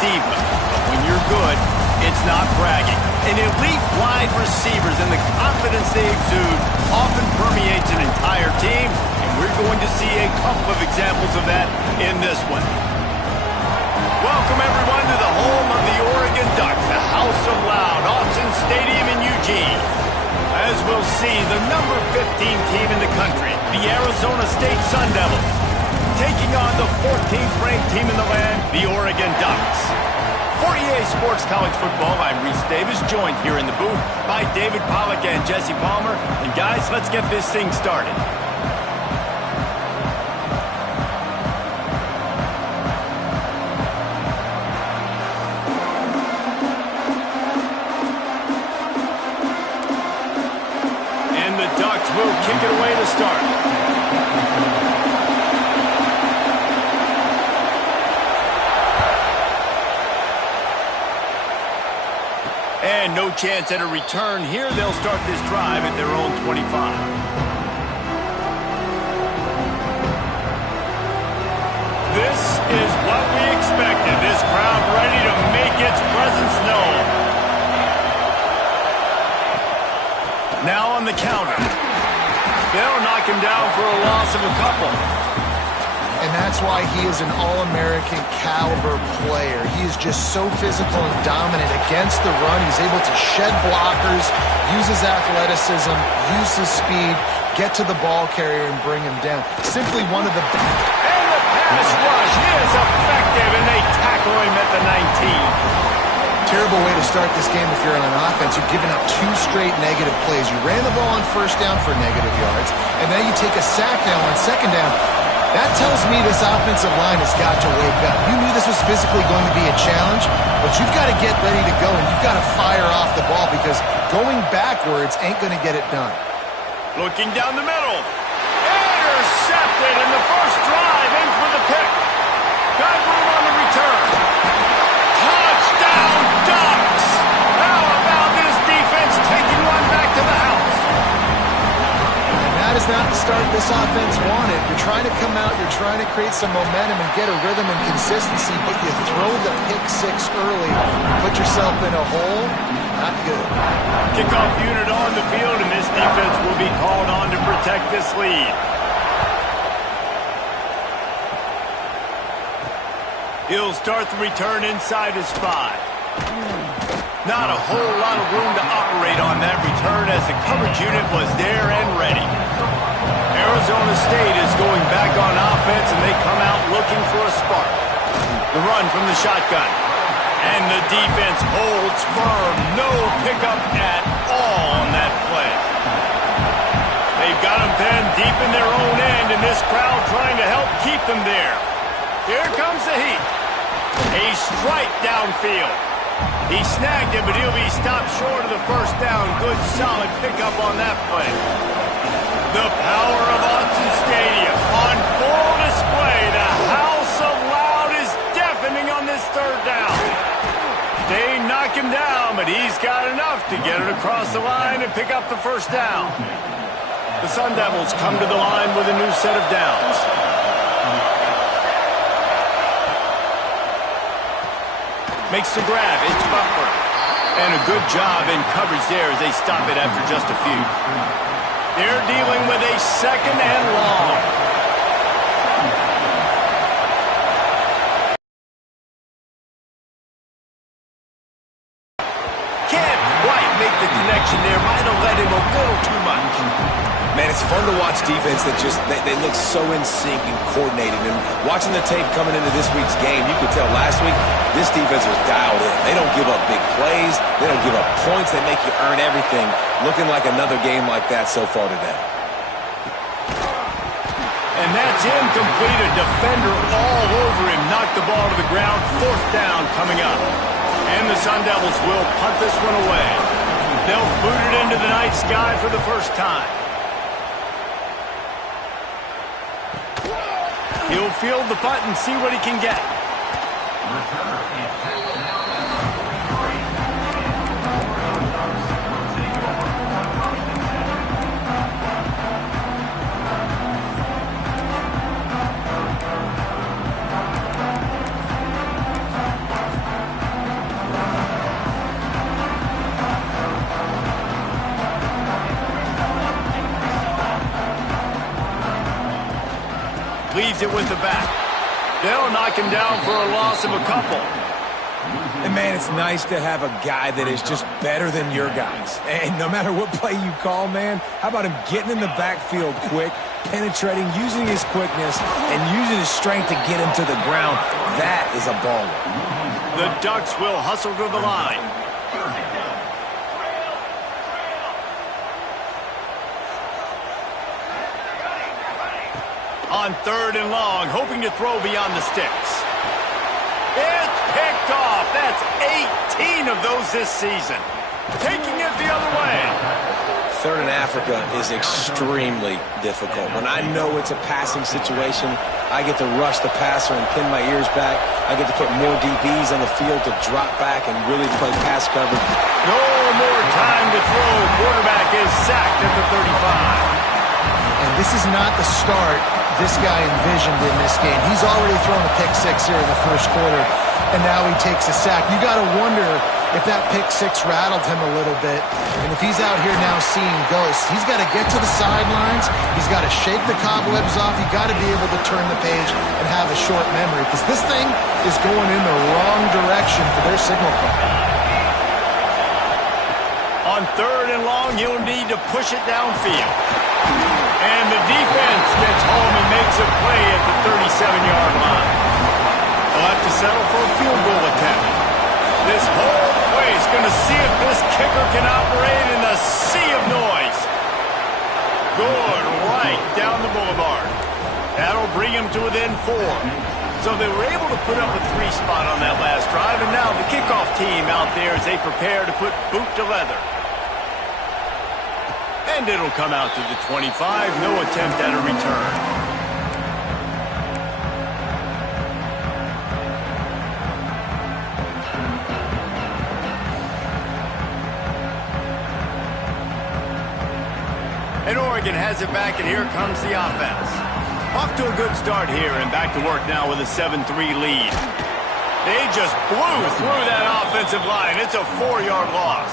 diva, but when you're good, it's not bragging. And elite wide receivers and the confidence they exude often permeates an entire team, and we're going to see a couple of examples of that in this one. Welcome, everyone, to the home of the Oregon Ducks, the House of Loud, Autzen Stadium in Eugene. As we'll see, the number 15 team in the country, the Arizona State Sun Devils, taking on the 14th ranked team in the land, the Oregon Ducks. For EA Sports College Football, I'm Reese Davis, joined here in the booth by David Pollack and Jesse Palmer. And guys, let's get this thing started. And the Ducks will kick it away to start. And no chance at a return here. They'll start this drive at their own 25. This is what we expected. This crowd ready to make its presence known. Now on the counter. They'll knock him down for a loss of a couple. And that's why he is an All-American caliber player. He is just so physical and dominant against the run. He's able to shed blockers, use his athleticism, use his speed, get to the ball carrier and bring him down. Simply one of the best. And the pass rush is effective, and they tackle him at the 19. Terrible way to start this game if you're on offense. You've given up 2 straight negative plays. You ran the ball on first down for negative yards, and now you take a sack now on second down. That tells me this offensive line has got to wake up. You knew this was physically going to be a challenge, but you've got to get ready to go, and you've got to fire off the ball because going backwards ain't going to get it done. Looking down the middle. Intercepted, and the first drive ends with a pick. Got room on the return. Touchdown, Ducks! How about this defense taking one back to the house? That is not the start this offense wanted. You're trying to come out, you're trying to create some momentum and get a rhythm and consistency, but you throw the pick 6 early, put yourself in a hole, not good. Kickoff unit on the field, and this defense will be called on to protect this lead. He'll start the return inside his 5. Not a whole lot of room to operate on that return as the coverage unit was there and ready. Arizona State is going back on offense, and they come out looking for a spark. The run from the shotgun. And the defense holds firm. No pickup at all on that play. They've got them pinned deep in their own end, and this crowd trying to help keep them there. Here comes the heat. A strike downfield. He snagged it, but he'll be stopped short of the first down. Good, solid pickup on that play. The power of Autzen Stadium on full display. The House of Loud is deafening on this third down. They knock him down, but he's got enough to get it across the line and pick up the first down. The Sun Devils come to the line with a new set of downs. Makes the grab. It's Butler. And a good job in coverage there as they stop it after just a few. They're dealing with a second and long. Can't quite make the connection there. Might have let him a little too much. Man, it's fun to watch defense that just, they look so in sync and coordinated. And watching the tape coming into this week's game, you could tell last week, this defense was dialed in. They don't give up big plays. They don't give up points. They make you earn everything. Looking like another game like that so far today. And that's incomplete. A defender all over him. Knocked the ball to the ground. Fourth down coming up. And the Sun Devils will punt this one away. They'll boot it into the night sky for the first time. He'll field the punt and see what he can get. receives it with the back. They'll knock him down for a loss of a couple. And, man, it's nice to have a guy that is just better than your guys. And no matter what play you call, man, how about him getting in the backfield quick, penetrating, using his quickness, and using his strength to get him to the ground? That is a baller. The Ducks will hustle to the line. On 3rd and long, hoping to throw beyond the sticks. It's picked off. That's 18 of those this season. Taking it the other way. 3rd in Africa is extremely difficult. When I know it's a passing situation, I get to rush the passer and pin my ears back. I get to put more DBs on the field to drop back and really play pass coverage. No more time to throw. Quarterback is sacked at the 35. And this is not the start this guy envisioned in this game. He's already thrown a pick six here in the first quarter, and now he takes a sack. You got to wonder if that pick six rattled him a little bit. And if he's out here now seeing ghosts, he's got to get to the sidelines. He's got to shake the cobwebs off. You got to be able to turn the page and have a short memory, because this thing is going in the wrong direction for their signal call. On 3rd and long, you'll need to push it downfield. And the defense gets home and makes a play at the 37-yard line. They'll have to settle for a field goal attempt. This whole place going to see if this kicker can operate in the sea of noise. Good, right down the boulevard. That'll bring him to within 4. So they were able to put up a 3 spot on that last drive, and now the kickoff team out there as they prepare to put boot to leather. And it'll come out to the 25. No attempt at a return. And Oregon has it back, and here comes the offense. Off to a good start here, and back to work now with a 7-3 lead. They just blew through that offensive line. It's a 4-yard loss.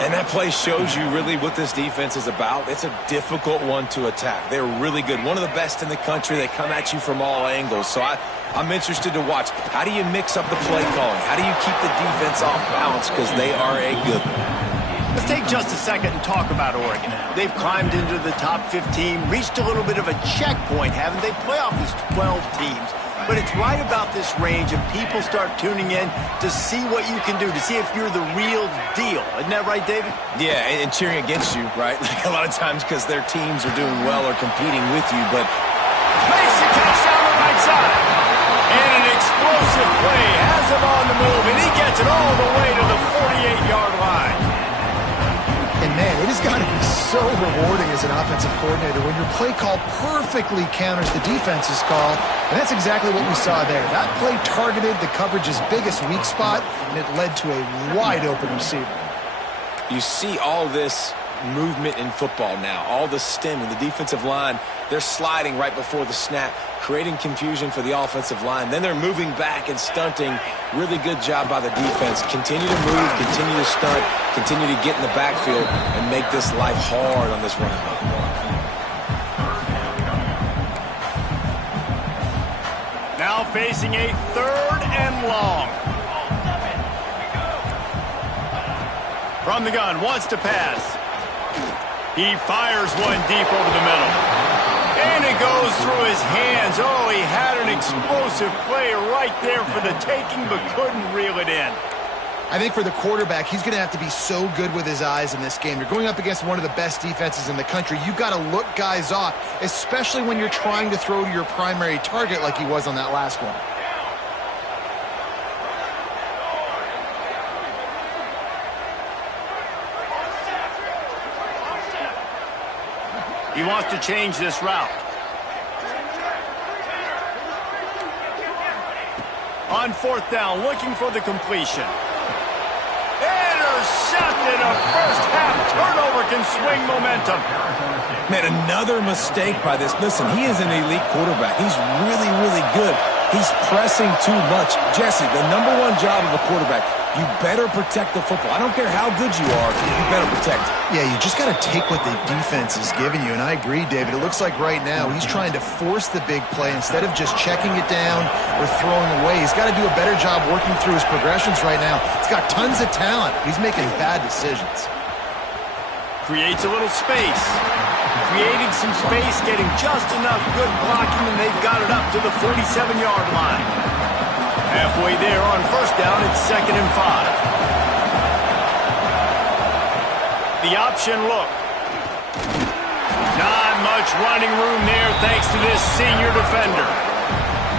And that play shows you really what this defense is about. It's a difficult one to attack. They're really good. One of the best in the country. They come at you from all angles. So I'm interested to watch. How do you mix up the play calling? How do you keep the defense off balance? Because they are a good one. Let's take just a second and talk about Oregon. They've climbed into the top 15, reached a little bit of a checkpoint, haven't they? Playoff is 12 teams. But it's right about this range, and people start tuning in to see what you can do, to see if you're the real deal. Isn't that right, David? Yeah, and cheering against you, right? Like a lot of times because their teams are doing well or competing with you, but... Makes the catch down the right side. And an explosive play has him on the move, and he gets it all the way to the 48-yard line. And, man, it has got to be so rewarding as an offensive coordinator when your play call perfectly counters the defense's call. And that's exactly what we saw there. That play targeted the coverage's biggest weak spot, and it led to a wide-open receiver. You see all this movement in football now, all the stemming, the defensive line, they're sliding right before the snap, creating confusion for the offensive line. Then they're moving back and stunting. Really good job by the defense. Continue to move, continue to stunt, continue to get in the backfield and make this life hard on this running back. Now facing a 3rd and long. From the gun, wants to pass. He fires one deep over the middle. And it goes through his hands. Oh, he had an explosive play right there for the taking, but couldn't reel it in. I think for the quarterback, he's going to have to be so good with his eyes in this game. You're going up against one of the best defenses in the country. You've got to look guys off, especially when you're trying to throw to your primary target like he was on that last one. He wants to change this route. On 4th down, looking for the completion. Intercepted. A first-half turnover can swing momentum. Man, another mistake by this. Listen, he is an elite quarterback. He's really, really good. He's pressing too much. Jesse, the #1 job of a quarterback, you better protect the football. I don't care how good you are, you better protect it. Yeah, you just got to take what the defense is giving you, and I agree, David. It looks like right now he's trying to force the big play instead of just checking it down or throwing away. He's got to do a better job working through his progressions right now. He's got tons of talent. He's making bad decisions. Creates a little space. Creating some space, getting just enough good blocking, and they've got it up to the 47-yard line. Halfway there on first down, it's 2nd and 5. The option look. Not much running room there thanks to this senior defender.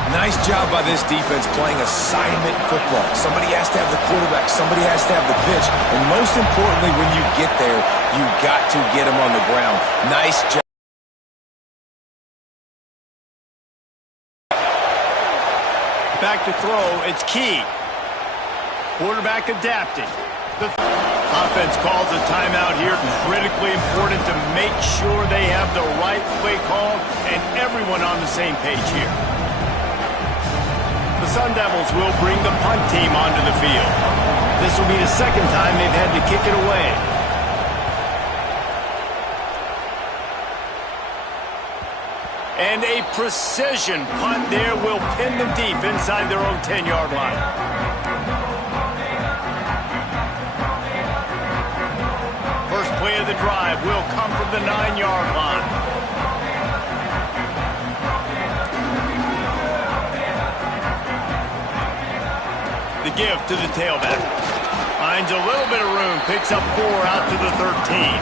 Nice job by this defense playing assignment football. Somebody has to have the quarterback. Somebody has to have the pitch. And most importantly, when you get there, you got to get him on the ground. Nice job. Back to throw, it's key. Quarterback adapting. The offense calls a timeout here. Critically important to make sure they have the right play call and everyone on the same page here. The Sun Devils will bring the punt team onto the field. This will be the 2nd time they've had to kick it away. And a precision punt there will pin them deep inside their own 10-yard line. First play of the drive will come from the 9-yard line. The give to the tailback. Finds a little bit of room, picks up 4 out to the 13.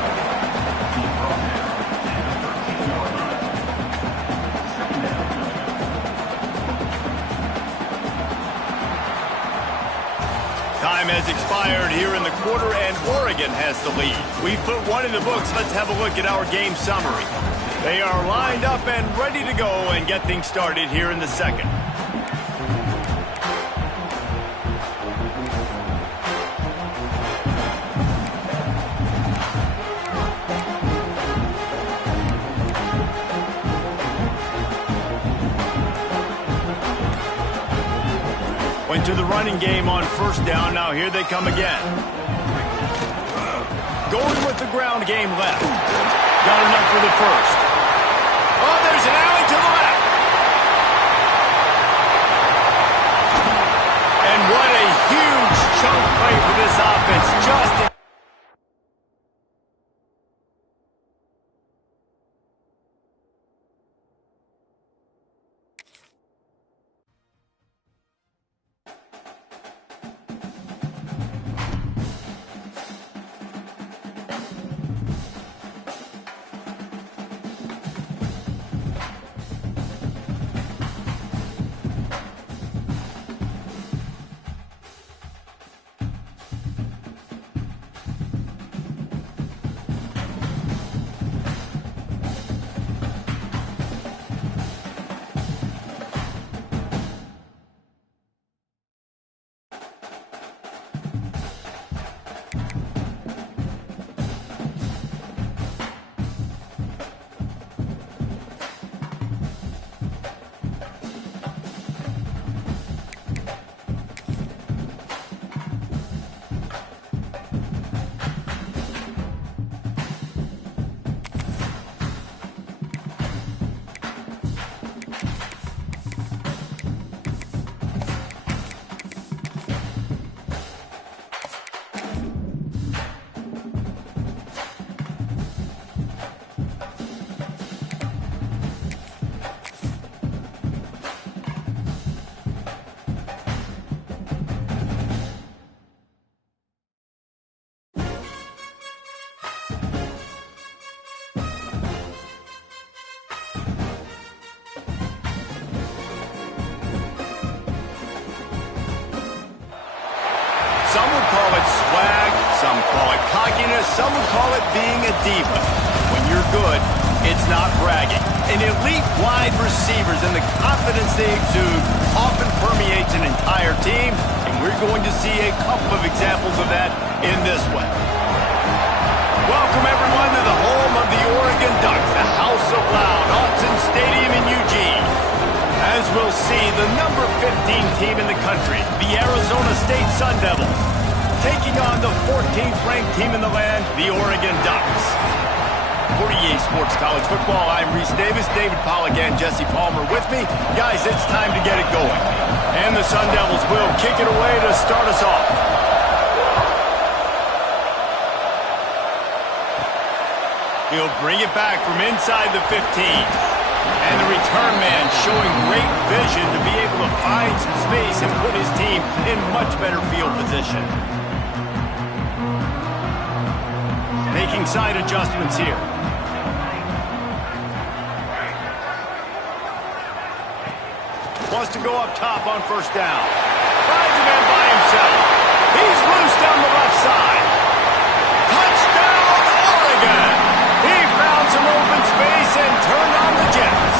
Time has expired here in the quarter, and Oregon has the lead. We've put one in the books. Let's have a look at our game summary. They are lined up and ready to go and get things started here in the 2nd. Went to the running game on first down. Now here they come again. Going with the ground game left. Got enough for the first. Oh, there's an alley to the left. And what a huge chunk play for this offense. Just some would call it swag, some call it cockiness, some would call it being a diva. When you're good, it's not bragging. And elite wide receivers and the confidence they exude often permeates an entire team, and we're going to see a couple of examples of that in this one. Welcome, everyone, to the home of the Oregon Ducks, the House of Loud, Autzen Stadium in Eugene. As we'll see the number 15 team in the country, the Arizona State Sun Devils, taking on the 14th ranked team in the land, the Oregon Ducks. For EA Sports College Football, I'm Reese Davis, David Pollack, and Jesse Palmer with me. Guys, it's time to get it going. And the Sun Devils will kick it away to start us off. He'll bring it back from inside the 15. And the return man showing great vision to be able to find some space and put his team in much better field position. Making side adjustments here. Wants to go up top on first down. Finds a man by himself. He's loose down the left side. Touchdown, Oregon! He found some open space and turned on the Jets.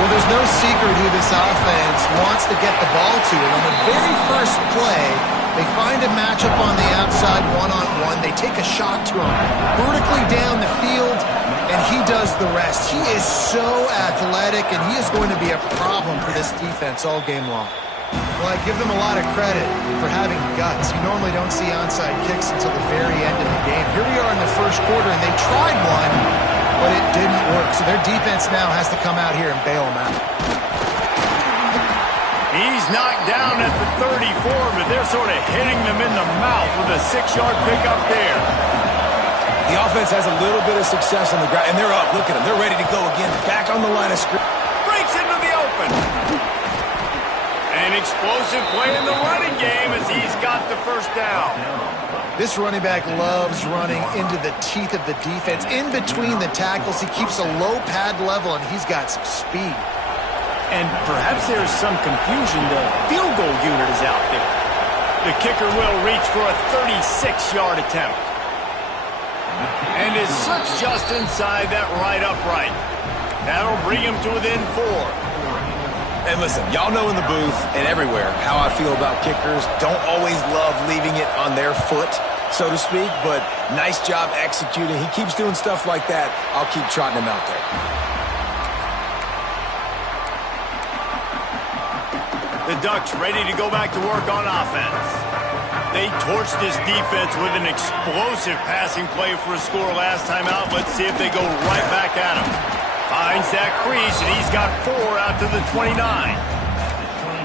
Well, there's no secret who this offense wants to get the ball to. And on the very first play, they find a matchup on the outside one-on-one. They take a shot to him vertically down the field, and he does the rest. He is so athletic, and he is going to be a problem for this defense all game long. Well, I give them a lot of credit for having guts. You normally don't see onside kicks until the very end of the game. Here we are in the first quarter, and they tried one, but it didn't work. So their defense now has to come out here and bail them out. He's knocked down at the 34, but they're sort of hitting them in the mouth with a 6-yard pickup there. The offense has a little bit of success on the ground, and they're up. Look at them. They're ready to go again. Back on the line of scrimmage. Breaks into the open. An explosive play in the running game as he's got the first down. This running back loves running into the teeth of the defense. In between the tackles, he keeps a low pad level, and he's got some speed. And perhaps there's some confusion. The field goal unit is out there. The kicker will reach for a 36-yard attempt. And is slips just inside that right upright. That'll bring him to within 4. And listen, y'all know in the booth and everywhere how I feel about kickers. Don't always love leaving it on their foot, so to speak, but nice job executing. He keeps doing stuff like that. I'll keep trotting him out there. The Ducks ready to go back to work on offense. They torched this defense with an explosive passing play for a score last time out. Let's see if they go right back at him. Finds that crease, and he's got 4 out to the 29.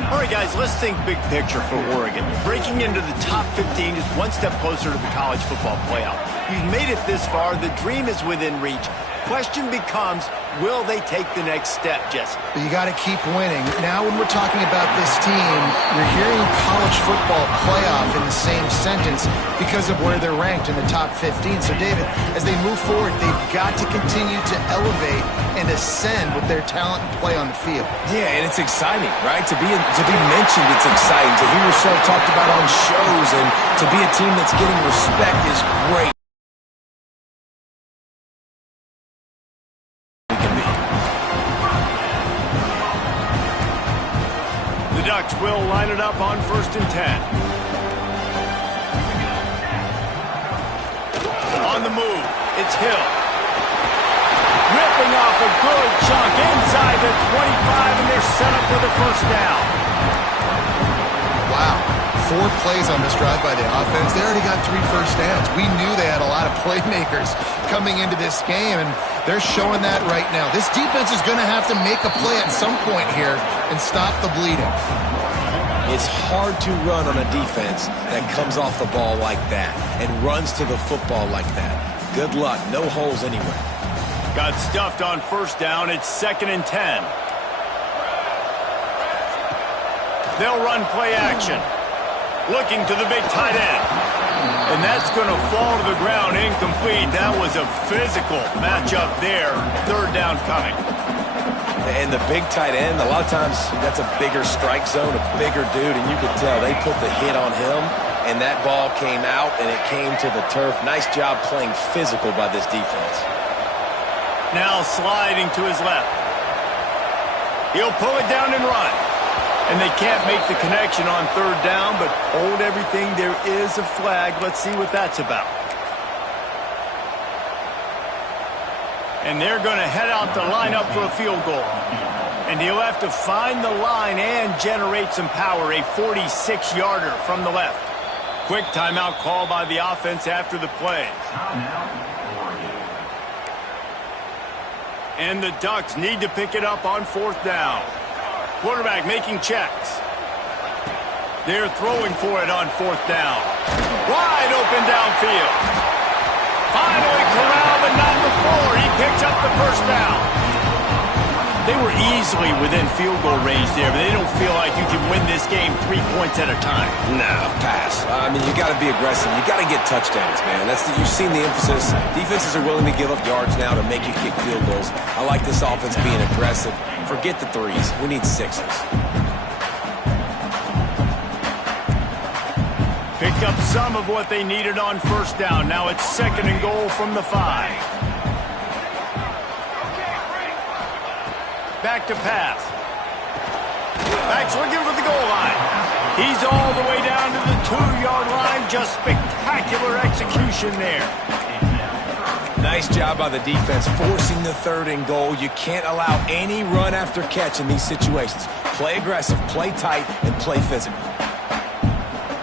All right, guys, let's think big picture for Oregon. Breaking into the top 15 is one step closer to the college football playoff. You've made it this far. The dream is within reach. Question becomes, will they take the next step, Jesse? You got to keep winning. Now when we're talking about this team, you're hearing college football playoff in the same sentence because of where they're ranked in the top 15. So, David, as they move forward, they've got to continue to elevate and ascend with their talent and play on the field. Yeah, and it's exciting, right? To be mentioned, it's exciting. To hear yourself talked about on shows and to be a team that's getting respect is great. Will line it up on 1st and 10. On the move, it's Hill. Ripping off a good chunk inside the 25, and they're set up for the first down. Wow. 4 plays on this drive by the offense. They already got 3 first downs. We knew they had a lot of playmakers coming into this game, and they're showing that right now. This defense is going to have to make a play at some point here and stop the bleeding. It's hard to run on a defense that comes off the ball like that and runs to the football like that. Good luck. No holes anywhere. Got stuffed on first down. It's 2nd and 10. They'll run play action. Looking to the big tight end. And that's going to fall to the ground incomplete. That was a physical matchup there. 3rd down coming. And the big tight end, a lot of times that's a bigger strike zone, a bigger dude, and you could tell they put the hit on him, and that ball came out, and it came to the turf. Nice job playing physical by this defense. Now sliding to his left. He'll pull it down and run. And they can't make the connection on 3rd down, but hold everything. There is a flag. Let's see what that's about. And they're going to head out to line up for a field goal. And he'll have to find the line and generate some power, a 46-yarder from the left. Quick timeout call by the offense after the play. And the Ducks need to pick it up on 4th down. Quarterback making checks. They're throwing for it on 4th down. Wide open downfield. Finally corralled, but not before. He picks up the 1st down. They were easily within field goal range there, but they don't feel like you can win this game 3 points at a time. No, pass. I mean, you got to be aggressive. You got to get touchdowns, man. You've seen the emphasis. Defenses are willing to give up yards now to make you kick field goals. I like this offense being aggressive. Forget the 3s. We need 6s. Picked up some of what they needed on 1st down. Now it's 2nd and goal from the 5. Back to pass. Back's looking for the goal line. He's all the way down to the 2-yard line. Just spectacular execution there. Nice job by the defense forcing the 3rd and goal. You can't allow any run after catch in these situations. Play aggressive, play tight, and play physical.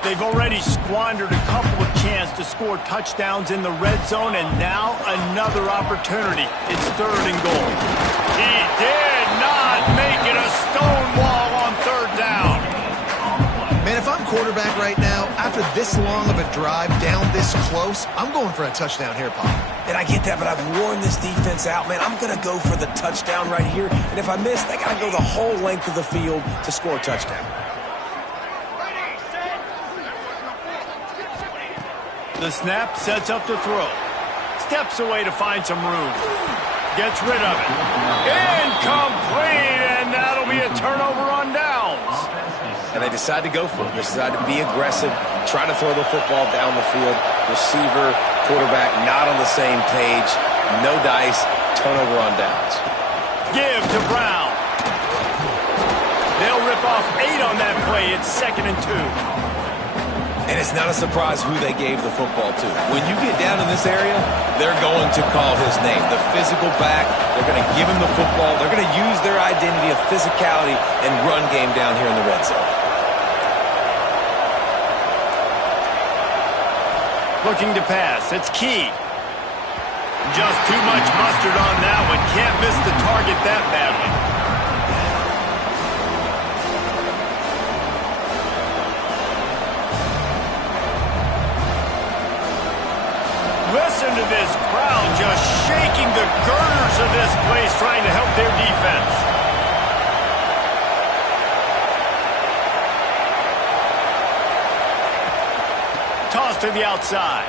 They've already squandered a couple of chances to score touchdowns in the red zone, and now another opportunity. It's 3rd and goal. He did not make it a stone wall on 3rd down. Man, if I'm quarterback right now, after this long of a drive down this close, I'm going for a touchdown here, Pop. And I get that, but I've worn this defense out, man. I'm going to go for the touchdown right here. And if I miss, they got to go the whole length of the field to score a touchdown. The snap sets up to throw. Steps away to find some room. Gets rid of it. Incomplete, and that'll be a turnover on downs. And they decide to go for it. They decide to be aggressive, try to throw the football down the field. Receiver, quarterback, not on the same page. No dice, turnover on downs. Give to Brown. They'll rip off 8 on that play. It's 2nd and 2. And it's not a surprise who they gave the football to. When you get down in this area, they're going to call his name. The physical back, they're going to give him the football. They're going to use their identity of physicality and run game down here in the red zone. Looking to pass. It's Key. Just too much mustard on that one. Can't miss the target that badly. Listen to this crowd just shaking the girders of this place, trying to help their defense. Toss to the outside.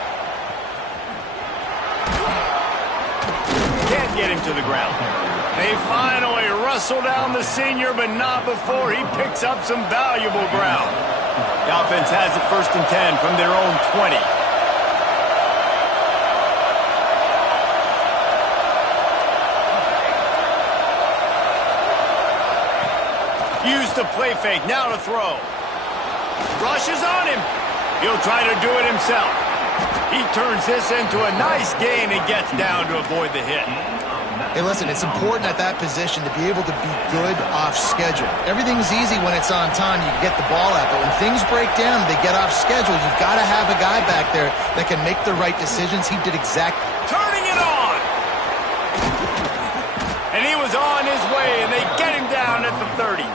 Can't get him to the ground. They finally wrestle down the senior, but not before he picks up some valuable ground. The offense has it 1st and 10 from their own 20. Use the play fake, now to throw. Rushes on him. He'll try to do it himself. He turns this into a nice gain and gets down to avoid the hit. Hey, listen, it's important at that position to be able to be good off schedule. Everything's easy when it's on time. You can get the ball out, but when things break down and they get off schedule, you've got to have a guy back there that can make the right decisions. He did exactly. Turning it on. And he was on his way, and they get him down at the 30.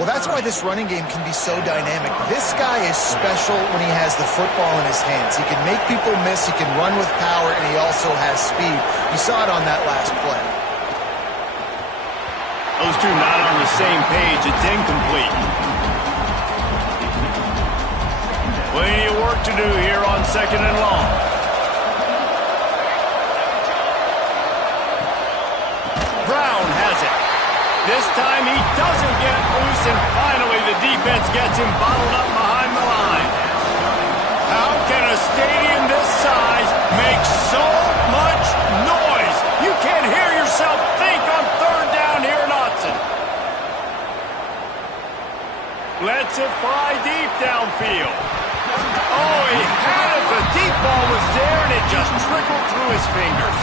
Well, that's why this running game can be so dynamic. This guy is special when he has the football in his hands. He can make people miss, he can run with power, and he also has speed. You saw it on that last play. Those two not on the same page. It's incomplete. Plenty of work to do here on 2nd and long. Brown has it. This time he doesn't get loose, and finally the defense gets him bottled up behind the line. How can a stadium this size make so much noise? You can't hear yourself think on 3rd down here in Autzen. Lets it fly deep downfield. Oh, he had it. The deep ball was there, and it just trickled through his fingers.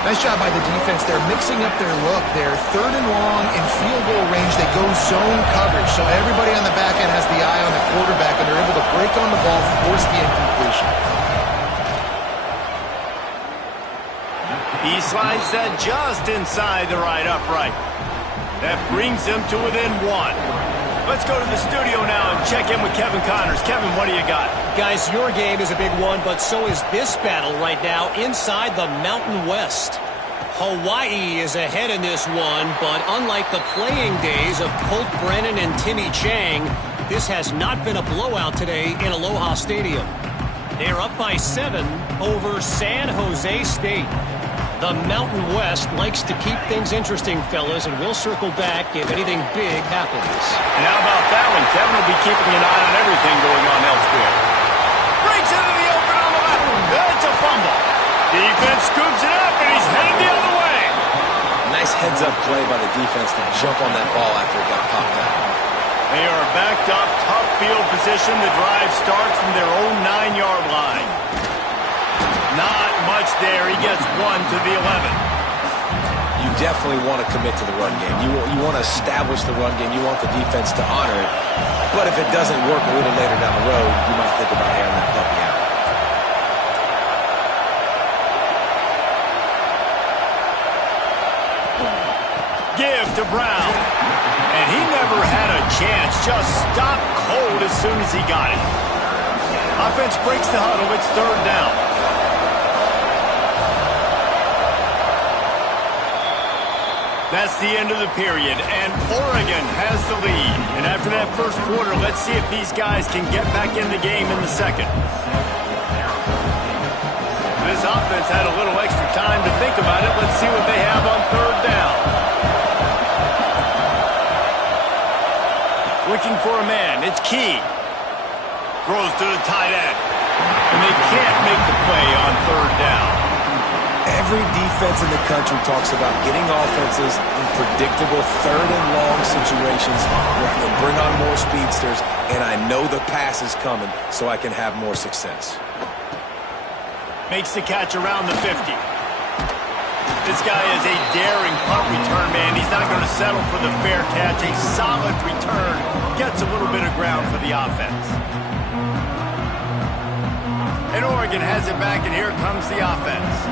Nice job by the defense. They're mixing up their look. They're third and long in field goal range. They go zone coverage. So everybody on the back end has the eye on the quarterback, and they're able to break on the ball, force the incompletion. He slides that just inside the right upright. That brings him to within one. Let's go to the studio now and check in with Kevin Connors. Kevin, what do you got? Guys, your game is a big one, but so is this battle right now inside the Mountain West. Hawaii is ahead in this one, but unlike the playing days of Colt Brennan and Timmy Chang, this has not been a blowout today in Aloha Stadium. They're up by 7 over San Jose State. The Mountain West likes to keep things interesting, fellas, and we'll circle back if anything big happens. And how about that one? Kevin will be keeping an eye on everything going on elsewhere. Breaks into the open on the left. That's a fumble. Defense scoops it up, and he's headed the other way. Nice heads-up play by the defense to jump on that ball after it got popped out. They are backed up, tough field position. The drive starts from their own 9-yard line. Not much there. He gets 1 to the 11. You definitely want to commit to the run game. You want to establish the run game. You want the defense to honor it. But if it doesn't work a little later down the road, you might think about airing that puppy out. Give to Brown. And he never had a chance. Just stopped cold as soon as he got it. Offense breaks the huddle. It's third down. That's the end of the period, and Oregon has the lead. And after that first quarter, let's see if these guys can get back in the game in the second. This offense had a little extra time to think about it. Let's see what they have on third down. Looking for a man. It's Key. Throws to the tight end. And they can't make the play on third down. Every defense in the country talks about getting offenses in predictable third and long situations where I can bring on more speedsters, and I know the pass is coming so I can have more success. Makes the catch around the 50. This guy is a daring punt return man. He's not going to settle for the fair catch. A solid return. Gets a little bit of ground for the offense. And Oregon has it back, and here comes the offense.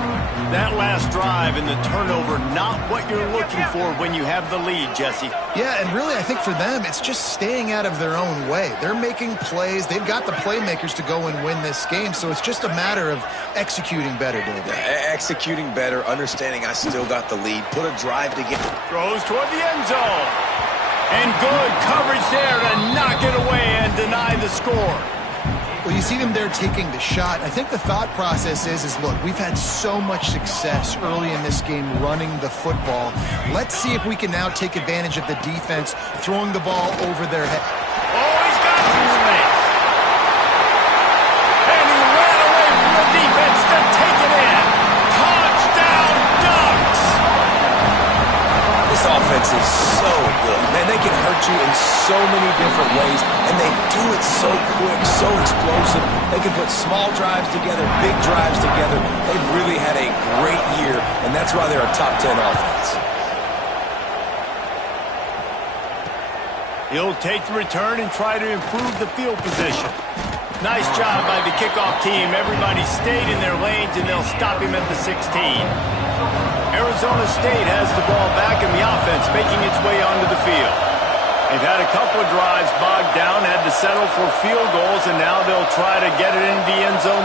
That last drive and the turnover, not what you're looking for when you have the lead, Jesse. Yeah, and really I think for them, it's just staying out of their own way. They're making plays. They've got the playmakers to go and win this game, so it's just a matter of executing better, David. Executing better, understanding I still got the lead, put a drive together. Throws toward the end zone. And good coverage there to knock it away and deny the score. Well, you see them there taking the shot. I think the thought process is look, we've had so much success early in this game running the football. Let's see if we can now take advantage of the defense throwing the ball over their head. Oh, he's got some space. And he ran away from the defense to take it in. Touchdown, Ducks! This offense is so good. Man, they can hurt you in so many different ways, and they do it so quick, so explosive. They can put small drives together, big drives together. They've really had a great year, and that's why they're a top 10 offense. He'll take the return and try to improve the field position. Nice job by the kickoff team. Everybody stayed in their lanes, and they'll stop him at the 16. Arizona State has the ball back, and the offense making its way onto the field. They've had a couple of drives bogged down, had to settle for field goals, and now they'll try to get it into the end zone.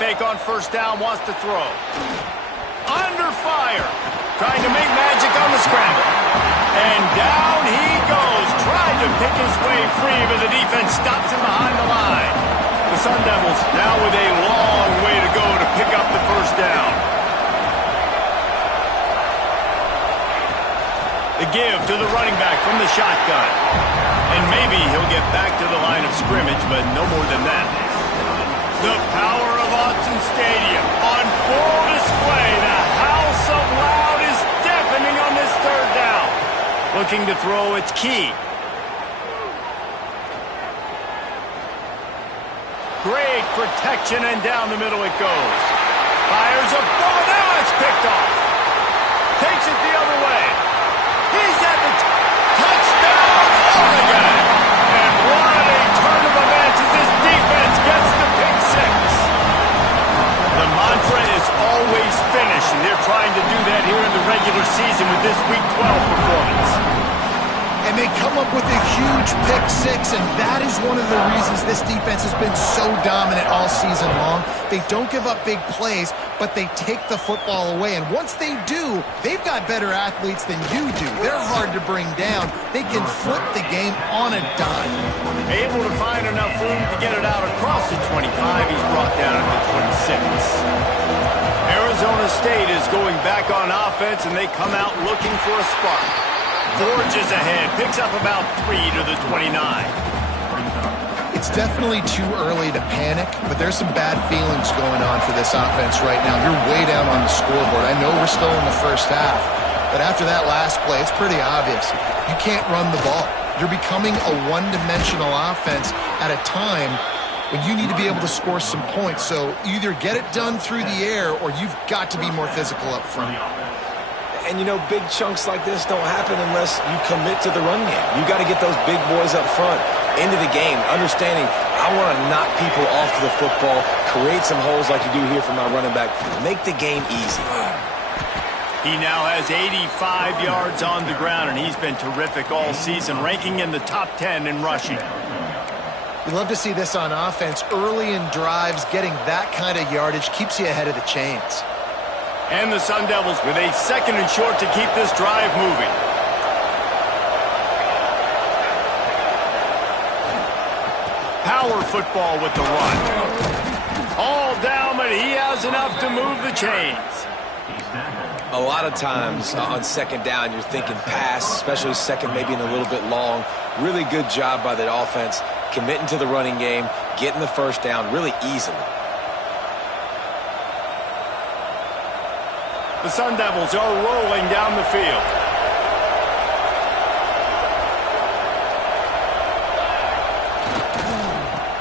Fake on first down, wants to throw. Under fire. Trying to make magic on the scramble. And down he goes. Trying to pick his way free, but the defense stops him behind the line. The Sun Devils now with a long way to go to pick up the first down. The give to the running back from the shotgun. And maybe he'll get back to the line of scrimmage, but no more than that. The power of Autzen Stadium on full display. The house of loud is deafening on this third down. Looking to throw, it's Key. Great protection, and down the middle it goes. Fires a bullet. Now it's picked off. Takes it the other way. He's at the touchdown, Oregon. And what a turn of events as this defense gets the pick six. The mantra is always finish, and they're trying to do that here in the regular season with this Week 12 performance. And they come up with a huge pick six, and that is one of the reasons this defense has been so dominant all season long. They don't give up big plays, but they take the football away. And once they do, they've got better athletes than you do. They're hard to bring down. They can flip the game on a dime. Able to find enough room to get it out across the 25. He's brought down at the 26. Arizona State is going back on offense, and they come out looking for a spark. Forges ahead, picks up about 3 to the 29. It's definitely too early to panic, but there's some bad feelings going on for this offense right now. You're way down on the scoreboard. I know we're still in the first half, but after that last play, it's pretty obvious. You can't run the ball. You're becoming a one-dimensional offense at a time when you need to be able to score some points. So either get it done through the air or you've got to be more physical up front. And, you know, big chunks like this don't happen unless you commit to the run game. You got to get those big boys up front into the game, understanding I want to knock people off the football, create some holes like you do here for my running back, make the game easy. He now has 85 yards on the ground, and he's been terrific all season, ranking in the top 10 in rushing. We love to see this on offense. Early in drives, getting that kind of yardage keeps you ahead of the chains. And the Sun Devils with a 2nd and short to keep this drive moving. Power football with the run. All down, but he has enough to move the chains. A lot of times on 2nd down, you're thinking pass, especially 2nd, maybe in a little bit long. Really good job by the offense, committing to the running game, getting the 1st down really easily. The Sun Devils are rolling down the field.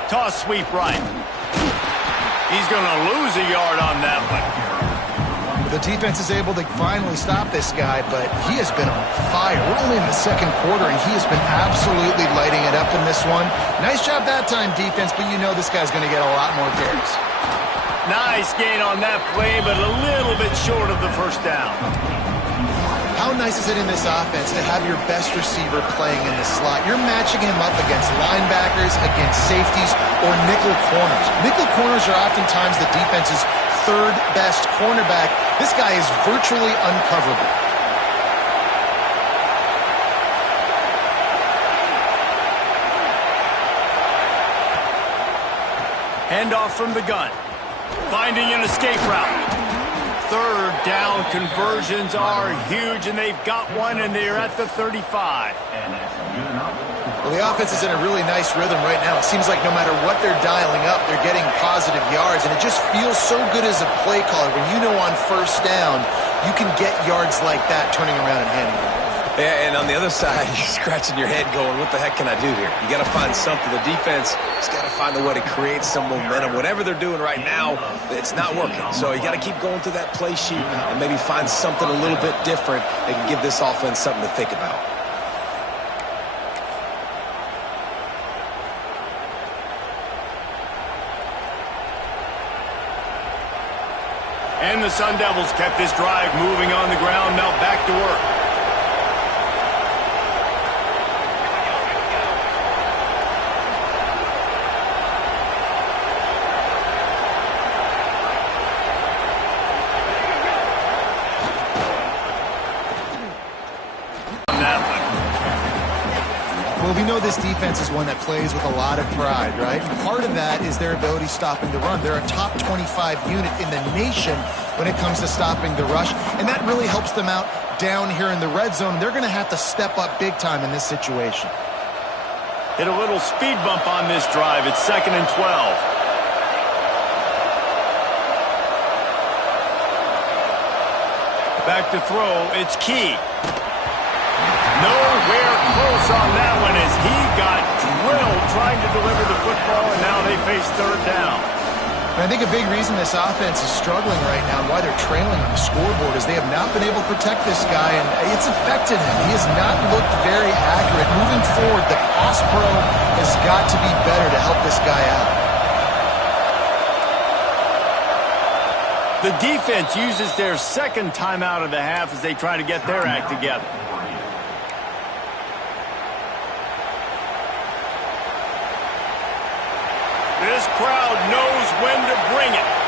Toss sweep right. He's going to lose a yard on that one. The defense is able to finally stop this guy, but he has been on fire. We're only in the 2nd quarter, and he has been absolutely lighting it up in this one. Nice job that time, defense, but you know this guy's going to get a lot more carries. Nice gain on that play, but a little bit short of the 1st down. How nice is it in this offense to have your best receiver playing in the slot? You're matching him up against linebackers, against safeties, or nickel corners. Nickel corners are oftentimes the defense's 3rd best cornerback. This guy is virtually uncoverable. Handoff from the gun. Finding an escape route. 3rd down conversions are huge, and they've got one, and they're at the 35. Well, the offense is in a really nice rhythm right now. It seems like no matter what they're dialing up, they're getting positive yards, and it just feels so good as a play caller when you know on 1st down you can get yards like that turning around and handing it off. Yeah, and on the other side, you're scratching your head going, what the heck can I do here? You got to find something. The defense has got to find a way to create some momentum. Whatever they're doing right now, it's not working. So you got to keep going through that play sheet and maybe find something a little bit different that can give this offense something to think about. And the Sun Devils kept this drive moving on the ground. Now back to work. Well, we know this defense is one that plays with a lot of pride, right? And part of that is their ability stopping the run. They're a top 25 unit in the nation when it comes to stopping the rush, and that really helps them out down here in the red zone. They're going to have to step up big time in this situation. Hit a little speed bump on this drive. It's 2nd and 12. Back to throw. It's Key. Nowhere close on that one as he got will trying to deliver the football, and now they face third down. And I think a big reason this offense is struggling right now and why they're trailing on the scoreboard is they have not been able to protect this guy, and it's affected him. He has not looked very accurate. Moving forward, the pass pro has got to be better to help this guy out. The defense uses their second timeout of the half as they try to get their act together. This crowd knows when to bring it.